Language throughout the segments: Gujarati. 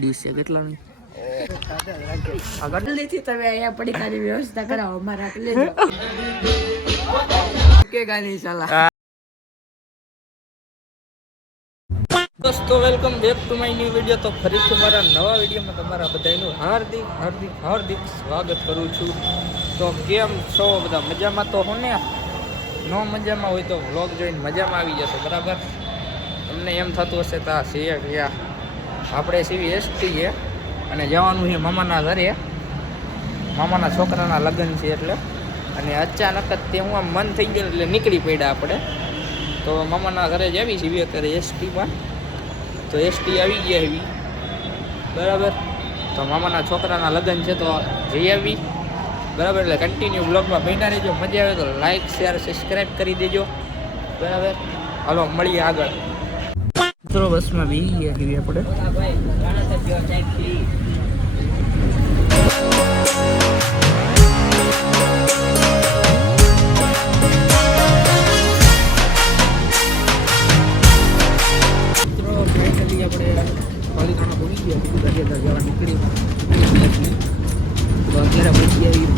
દિવસે કેટલા નહીં જલ્દીથી તમે અહીંયા પડીકાની વ્યવસ્થા કરાવો મારા લેજો કે ગાની ચાલા દોસ્તો welcome back to my new video. તો ફરીથી મારા નવા વિડીયોમાં તમારા બધાનું હાર્દિક હાર્દિક હાર્દિક સ્વાગત કરું છું. તો કેમ છો બધા? મજામાં તો હો ને? ન મજામાં હોય તો વ્લોગ જોઈને મજામાં આવી જશે, બરાબર? તમને એમ થતું હશે તો આ છીએ ગયા આપણે સીવી એસટી છે અને જવાનું છે મામાના ઘરે. મામાના છોકરાના લગ્ન છે એટલે, અને અચાનક જ તે હું આમ મન થઈ ગયું એટલે નીકળી પડ્યા આપણે. તો મામાના ઘરે જ આવી છીએ અત્યારે એસટીમાં. તો એસટી આવી ગયા એવી, બરાબર? તો મામાના છોકરાના લગ્ન છે તો જઈ આવી, બરાબર? એટલે કન્ટિન્યુ બ્લોગમાં બન્યા રહેજો. મજા આવે તો લાઈક શેર સબસ્ક્રાઈબ કરી દેજો, બરાબર? હાલો મળીએ આગળ. મિત્રો બસમાં બેસી ગયા છીએ આપણે.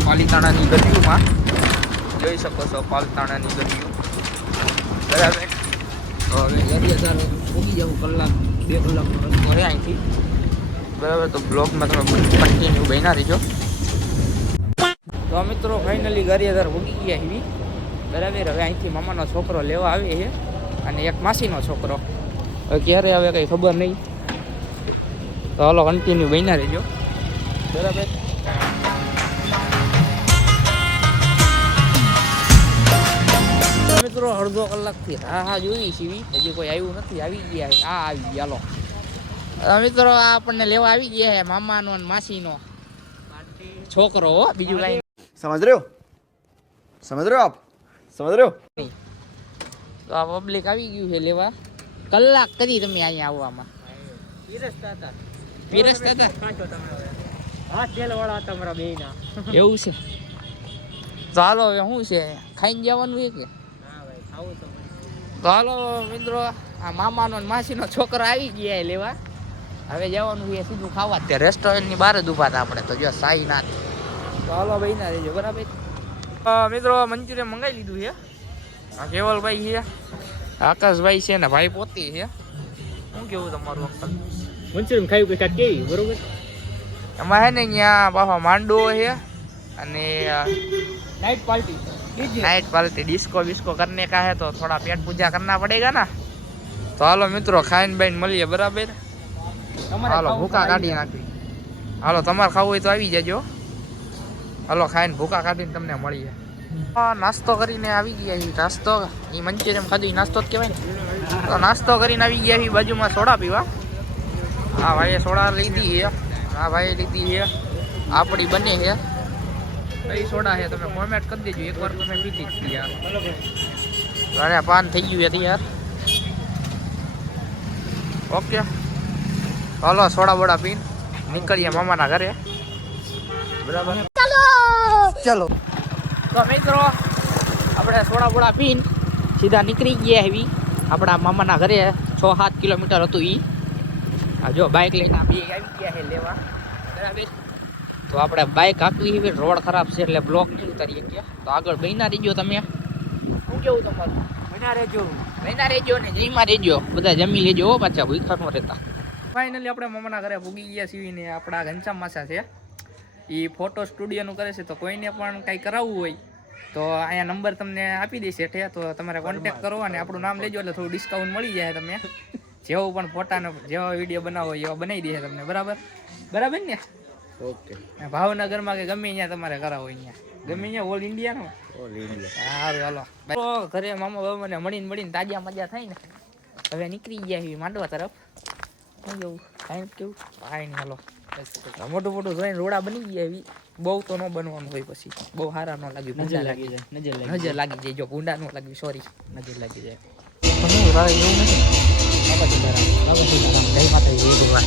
પાલીતાણાની ગલીઓમાં જોઈ શકો છો, પાલીતાણાની ગલીઓ, બરાબર? તો હવે ગાડીયાદાર ઉગી જવું, કલાક 2 કલાકનો રસ્તો રહે અહીંથી, બરાબર? તો બ્લોગમાં તમે કન્ટિન્યુ બન્યા રહીજો. તો મિત્રો ફાઇનલી ગાડીયાદાર ઉગી ગયા એવી, બરાબર? હવે અહીંથી મામાનો છોકરો લેવા આવે છે અને એક માસીનો છોકરો. હવે ક્યારે આવે કંઈ ખબર નહીં. તો હાલો કન્ટિન્યુ બન્યા રહેજો, બરાબર? મિત્રો અડધો કલાકથી હા જોઈ સીવી, હજી કોઈ આવ્યું નથી. આવી ગયા, આવી ગયા. હાલો મિત્રો, આ આપણને લેવા આવી ગયા છે મામાનો અને માસીનો છોકરો, બીજું કઈ. સમજ રહ્યો? સમજ રહ્યો આપ? સમજ રહ્યો? તો આ પબ્લિક આવી ગયું છે લેવા. કલાક કરી તમે અહીંયા આવવામાં. પીરસતા હતા એવું છે? ચાલો હવે શું છે, ખાઈને જવાનું છે કે? તો હાલો મિત્રો, આ મામાનો અને માસીનો છોકરો આવી ગયા લેવા. હવે જવાનું છે સીધું ખાવા. ત્યાં રેસ્ટોરન્ટની બહાર જ ઊભા હતા આપણે. તો જો સાઈનાથ. તો હાલો ભાઈ ના રહેજો, બરાબર? મિત્રો મંચુરિયન મંગાવી લીધું છે. આ કેવલભાઈ છે, આકાશભાઈ છે ને ભાઈ પોતી છે. શું કેવું તમારું અંકલ? મંચુરિયન ખાયું કે કાંઈ કેવી, બરોબર? એમાં હે ને અહીંયા બાપા માંડવો છે અને night party night party disco visco करने का है, तो थोड़ा पेट पूजा करना पड़ेगा ना. तो हालो मित्रों खाइन बाइन મળીએ, બરાબર? હાલો ભૂકા કાઢી નાખી. હાલો તમારે ખાવું હોય તો આવી જજો. હાલો ખાઈને ભૂકા કાઢીને તમને મળીએ. નાસ્તો કરીને આવી ગયા. નાસ્તો એ મંચુરિયન ખાધું, નાસ્તો જ કહેવાય ને. તો નાસ્તો કરીને આવી ગયા. બાજુમાં સોડા પીવા. હા ભાઈએ સોડા લીધી છે, હા ભાઈએ લીધી છે. આપણી બને છે કઈ સોડા છે તમે કોમેન્ટ કરી દેજો. એકવાર તમે પીધી જ યાર, અરે પાન થઈ ગયું હતી યાર. ઓકે હાલો સોડા બોડા પીને નીકળીએ મામાના ઘરે, બરાબર? ચલો તો મિત્રો આપણે સોડા બોડા પીને સીધા નીકળી ગયા એવી આપણા મામાના ઘરે. 6-7 કિલોમીટર હતું એ. આ જો બાઇક લઈને બે આવી ગયા છે લેવા, બરાબર? તો આપણે બાઇક હાંકવી, રોડ ખરાબ છે એટલે બ્લોક નહીં ઉતારીએ ગયા. તો આગળ બન્યા રહેજો તમે. શું કેવું તમારું? બન્યા રહેજો ને જઈમાં રહેજો. બધા જમી લેજો હો, પાછા ભૂખા ન રહેતા. ફાઇનલી આપણે મામાના ઘરે ભૂગી ગયા સીવીને. આપણા ઘનશ્યામ માસા છે, એ ફોટો સ્ટુડિયોનું કરે છે. તો કોઈને પણ કંઈ કરાવવું હોય તો અહીંયા નંબર તમને આપી દઈશ હેઠે. તો તમારે કોન્ટેક કરો અને આપણું નામ લેજો એટલે થોડું ડિસ્કાઉન્ટ મળી જાય. તમે જેવું પણ ફોટાનો જેવા વિડીયો બનાવો એવા બનાવી દે તમને, બરાબર? બરાબર ને? ઓકે. ભાવનગરમાં કે ગમે અહીંયા તમારે કરાવો, અહીંયા ગમે અહીંયા ઓલ ઇન્ડિયાનો. સારું હાલો ઘરે મામા બાબાને મળીને તાજા મજા થાય ને. હવે નીકળી ગયા માંડવા તરફ. શું કેવું? કાંઈ કેવું? કાંઈ નહીં. હાલો મોટું મોટું જોઈને રોડા બની ગયા એવી. બહુ તો ન બનવાનું હોય, પછી બહુ સારા ન લાગ્યું. નજર લાગી જાય, નજર લાગી જાય. જો ભૂંડા ન લાગ્યું, સોરી, નજર લાગી જાય. એવું નથી. બાબા સીતારામ, જય માતાજી, જય ભગવાન.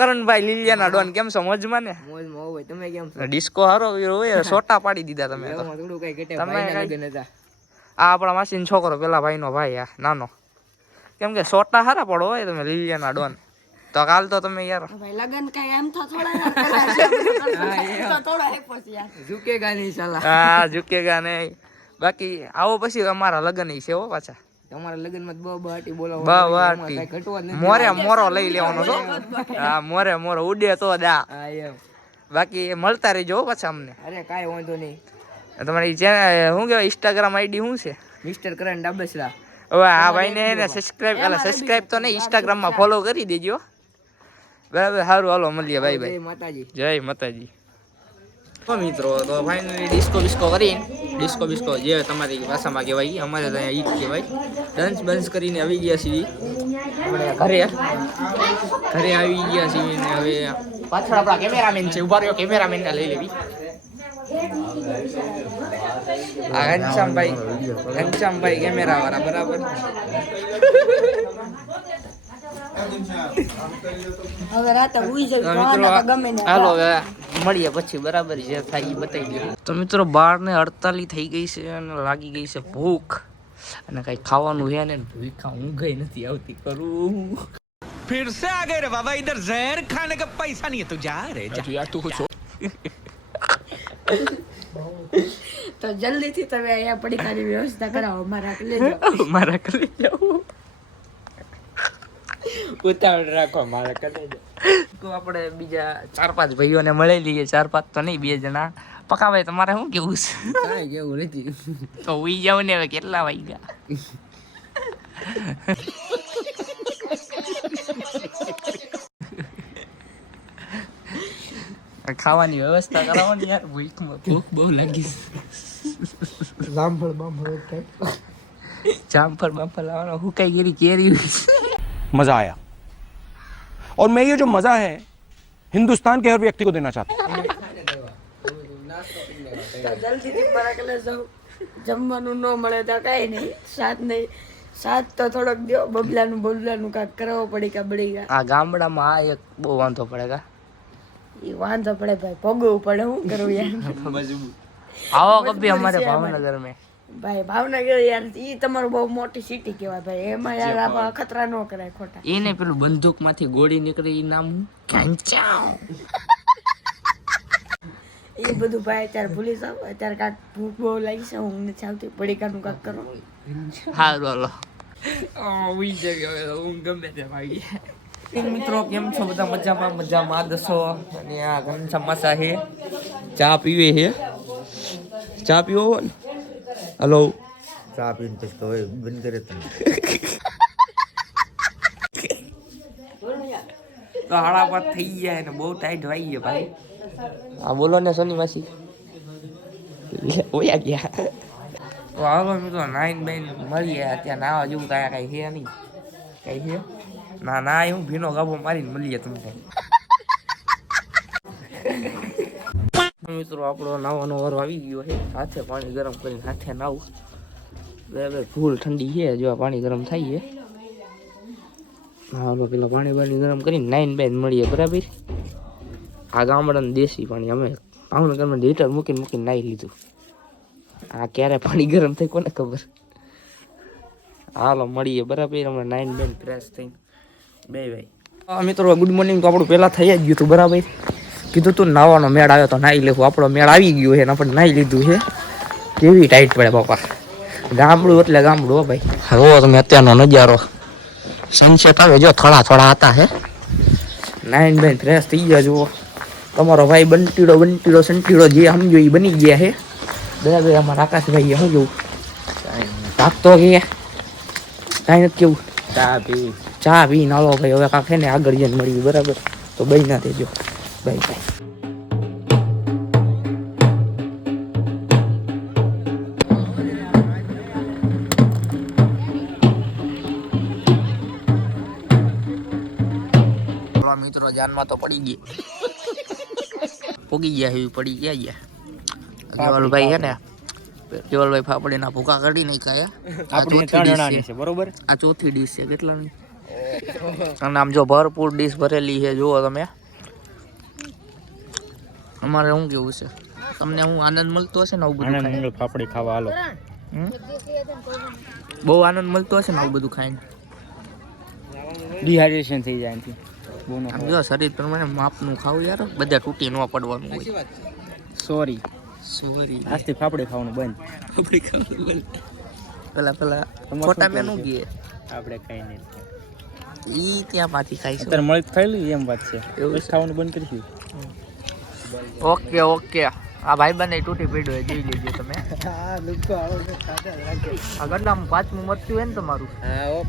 કરણભાઈ લીલિયાના ડોન કેમ છો મોજમાં ને? મોજમાં હોય તમે કેમ છો? ડિસ્કો હારો હોય સોટા પાડી દીધા તમે તો. થોડું કઈ ઘટે તમે ભાઈના કઈ- લગન હતા. આ આપણા માસીનો છોકરો પેલા ભાઈનો ભાઈ આ નાનો. કેમ કે સોટા હારા પડો હોય તમે લીલિયાના ડોન. તો કાલ તો તમે યાર ભાઈ લગન કઈ એમ તો થોડા થોડા હે પછી યાર ઝુકેગા નહીં સાલા. હા ઝુકેગા ને. બાકી આવો પછી અમારા લગન છે હો પાછા. તમારા લગન માં બહુ બહાટી બોલાવો બહાટી. કઈ ઘટવા જ નથી. મોરે મોરો લઈ લેવાનો છો. હા મોરે મોરો ઉડે તો દા. હા એમ. બાકી મળતા રહેજો હો પાછા અમને. અરે કાઈ વાંધો નહીં. તમારી ચેનલ શું કહેવાય ઇન્સ્ટાગ્રામ આઈડી શું છે? મિસ્ટર કરણ ડાબસરા. હવે આ ભાઈને એને સબસ્ક્રાઇબ તો નહીં ઇન્સ્ટાગ્રામમાં ફોલો કરી દેજો. બરાબર સારું હાલો મળીએ બાય બાય. જય માતાજી. જય માતાજી. તો મિત્રો તો ફાઇનલી ડિસ્કો બિસ્કો કરીને ડિસ્કો બિસ્કો જે તમારી ભાષામાં કહેવાય અમારે ત્યાં ઈ જ કહેવાય. ડન્સ બંસ કરીને આવી ગયા છીએ આપણે ઘરે આવી ગયા છીએ ને હવે પાછળ આપણા કેમેરામેન છે ઉભા રહ્યો કેમેરામેનને લઈ લેવી. આ ઘનશ્યામભાઈ કેમેરા વાળા બરાબર. હવે રાતે ઉઈ જવી તો મિત્રો હાલો હવે મળીએ પછી બરાબર જે થાય એ બતાવી દઈએ. તો મિત્રો 12:48 થઈ ગઈ છે અને લાગી ગઈ છે ભૂખ અને કઈ ખાવાનું છે ને ભૂખા ઊંઘ નથી આવતી કરું. फिर से आ गए रे बाबा इधर जहर खाने का पैसा नहीं है तू जा रे जा यार तू कुछ તો જલ્દીથી તમે અહીંયા પડીકાની વ્યવસ્થા કરાવો મારા લેજો. મારા કરી જાવ ઉતાવળ રાખો મારે કરે તો આપણે બીજા 4-5 ભાઈઓને મળી લઈએ. 4-5 તો નહીં 2 જણા. પકાભાઈ તમારે શું કેવું છે? કાંઈ કેવું નથી. તો ઉઈ જાવ ને હવે કેટલા વાગ્યા? ખાવાની વ્યવસ્થા કરાવો ને યાર ભૂખ બહુ લાગી છે. જામફળ બામફળ લાવવાનો હુકાઈ ગયેલી કેરી मजा आया और मैं ये जो मजा है हिंदुस्तान के हर व्यक्ति को देना चाहता हूँ તો જલ્દીથી મારા કલે જાઉં. જમવાનું ન મળે તો કાંઈ નહીં. સાત તો થોડોક દો. બબલાનું કાંઈક કરાવવો પડી કા બળી ગયા. આ ગામડામાં આ એક બહુ વાંધો પડે કા. એ વાંધો પડે ભાઈ, ભોગવવું પડે. શું કરું યાર? આવો કભી અમારે ભાવનગર में ભાઈ ભાવનગર યાર ઈ તમારું બહુ મોટી સિટી કહેવાય ભાઈ. એમાં યાર આપણે અખતરા ન કરાય ખોટા. એને પેલું બંદૂકમાંથી ગોળી નીકળી ઈ નામ કાંચાવ. એ બધું ભાઈ અત્યારે ભૂલી જાવ. અત્યારે કાંઈક ભૂખ બહુ લાગી છે. હું નથી આવતી. પડીકાનું કાંઈક કરો. હારું હાલો ઉઈ જવી હવે હું ગમે તે ભાઈ. મિત્રો કેમ છો બધા? મજામાં દસો. અને આ ઘનશ્યામ માસા છે ચા પીવે છે. ચા પીવો હોય ને? હલો ચા પીને પછી તો હવે બંધ કરે તમે. તો હાડા થઈ ગયા ને બહુ ટાઈટ વાઈ ગયા ભાઈ. હા બોલો ને સોની માસી. ઓયા ગયા. તો હાલો મિત્રો 9 મળીએ. અત્યારે નાવા જેવું કાંઈ છે નહીં. કઈ છે ના એવું ભીનો ગાભો મારીને મળીએ તમને. મિત્રો આપણો નાવાનો વારો આવી ગયો છે. હાથે પાણી ગરમ કરીને હાથે નાવું. બરાબર ફૂલ ઠંડી છે જો પાણી ગરમ થાય છે. હાલો પેલા પાણી ગરમ કરીને 9 મળીએ બરાબર. આ ગામડાનું દેશી પાણી અમે ભાવનગરમાં હીટર મૂકીને નાહી લીધું. આ ક્યારે પાણી ગરમ થાય કોને ખબર. હાલો મળીએ બરાબર. અમે 9 ફ્રેશ થઈને ભાઈ. મિત્રો ગુડ મોર્નિંગ. તો આપણું પહેલાં થઈ જ ગયું હતું બરાબર. કીધું તું નાવાનો મેળ આવ્યો તો નાહી લેવું. આપણો મેળ આવી ગયો છે ને આપણે નાહી લીધું છે. કેવી ટાઈટ પડે બાપા. ગામડું એટલે ગામડું હો ભાઈ. હો તમે અત્યારનો નજારો સનસેટ આવે જો થોડા હતા હે. 9 ફ્રેશ થઈ ગયા જુઓ. તમારો ભાઈ બંટીડો સંટીડો જે સમજો એ બની ગયા છે બરાબર. અમારા આકાશભાઈ શું જોવું ભાગતો ગયા કાંઈ નથી કેવું. ચા પી નાલો ભાઈ. હવે કાંક ને આગળ જઈને મળ્યું બરાબર. તો બઈ ના દેજો બાય. મિત્રો જાનમાં તો પડી ગઈ પોગી ગયા એવી પડી ગયા. કેવલભાઈ હે ને કેવલભાઈ ફાફડીના ભૂકા કાઢી નાખ્યા. આપણે 3 જણાની છે બરોબર. આ ચોથી ડીશ છે. કેટલાની? અને આમ જો ભરપૂર ડીશ ભરેલી છે, જુઓ તમે. અમારે શું કેવું છે, તમને હું આનંદ મળતો હશે ને આવું બધું ખાઈને? ફાફડી ખાવા હાલો. બહુ આનંદ મળતો હશે ને આવું બધું ખાઈને? ડિહાઇડ્રેશન થઈ જાય એનાથી. આમ જો શરીર પ્રમાણે માપનું ખાવું યાર, બધા તૂટી ન પડવાનું હોય. સોરી આજથી ફાફડી ખાવાનું બંધ. પેલા ફોટા મેં નું ગયે આપણે કઈ નહીં. ઈ ત્યાં પાછી ખાઈશું. અત્યારે મળી ખાઈ લઈએ એમ વાત છે. એવું બસ ખાવાનું બંધ કરીશું. ઓકે આ ભાઈબંધ તૂટી પડ્યો જોઈ લેજો તમે. આ ગંડામાં 5મું મરચું હોય ને તમારું.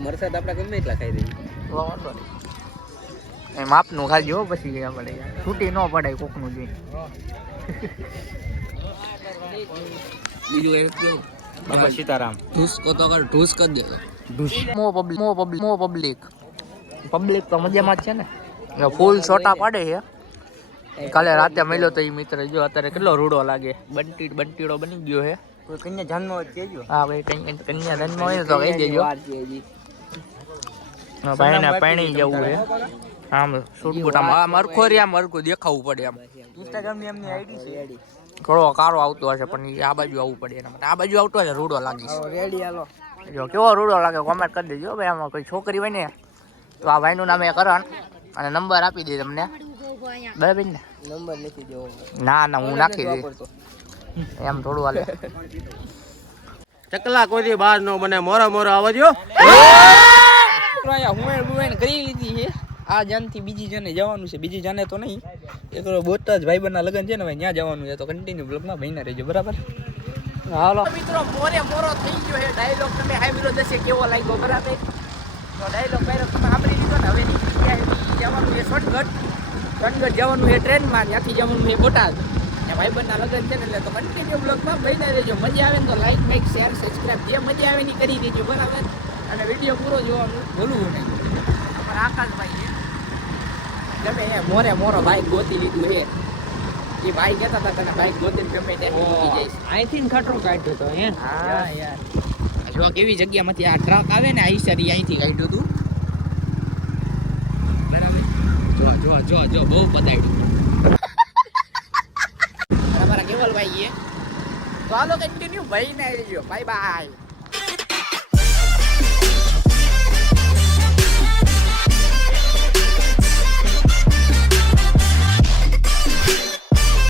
મરસાદ આપણે ગમે એટલા ખાઈ દઈએ. વાંધો નહીં. એ માપનું ખાજો હો, પછી આપણે તૂટી ન પડાય કોકનું જોઈને. બીજું એ કેવું બાબા સીતારામ. ઢૂસ તો કર ઢૂસ કરી દે. મો પબ્લિક તો મજામાં જ છે ને. ફૂલ છોટા પાડે છે. કાલે રાતે મળ્યો તો એ મિત્ર, જો અત્યારે કેટલો રૂડો લાગે. બંટીડો બની ગયો છે. કોઈ કન્યા જાનમાં હોય કેજો. હા ભાઈ, કન્યા જન્મ હોય તો કહી દેજો. ભાઈને પાણી જવું છે. આમ શૂટ આમ અરખું દેખાવું પડે. આમ ઇન્સ્ટાગ્રામ ની એમની આઈડી છે. થોડો કારો આવતો હશે, પણ આ બાજુ આવવું પડે એના માટે. આ બાજુ આવતો હશે રૂડો લાગીશ. રેડી હાલો. જો કેવો રૂડો લાગે કોમેન્ટ કરી દેજો ભાઈ. આમાં કોઈ છોકરી હોય ને તો આ ભાઈનું નામ એ કરણ, અને નંબર આપી દે તમને, બરાબર ને? નંબર નથી દેવો. ના હું નાખી દઈશ. એમ થોડું હાલે. ચકલા કોઈ બહાર નો બને, મોરા આવજો. હું કરી લીધી છે. આ જાનથી બીજી જાને જવાનું છે. બીજી જાને તો નહીં, એક બોટાદ ભાઈબંધના લગ્ન છે ને ભાઈ, ત્યાં જવાનું છે. તો કન્ટિન્યુ બ્લોગમાં ભાઈના રહેજો, બરાબર? હાલો મિત્રો, મોરો થઈ ગયો છે. ડાયલોગ તમે સાંભળ્યો જશે કેવો લાગ્યો, બરાબર? તો ડાયલોગ તમે સાંભળી લીધો ને. હવે જવાનું છે શોર્ટકટ જવાનું છે ટ્રેનમાં, ત્યાંથી જવાનું છે બોટાદ. ત્યાં ભાઈબંધના લગ્ન છે ને, એટલે તો કન્ટિન્યુ બ્લોગમાં ભાઈના રહેજો. મજા આવે ને તો લાઈક શેર સબસ્ક્રાઈબ જે મજા આવે ને કરી દેજો, બરાબર? અને વિડીયો પૂરો જોવાનું ભૂલવું નહીં. અમારા આકાશભાઈ તમે મોરો બાઈક ગોતી લીધું છે. એ ભાઈ કહેતા હતા તને બાઈક ગોતીને ગમે તે જઈશ. અહીંથી ખટરો કાઢ્યો તો હે. હા યાર, જો કેવી જગ્યામાંથી આ ટ્રક આવે ને, આઈસર અહીંથી કાઢ્યું હતું, બરાબર? જો બહુ બતાવ્યું અમારા કેવલભાઈ. તો હાલો કન્ટિન્યુ ભાઈ ને આવી ગયો. બાય.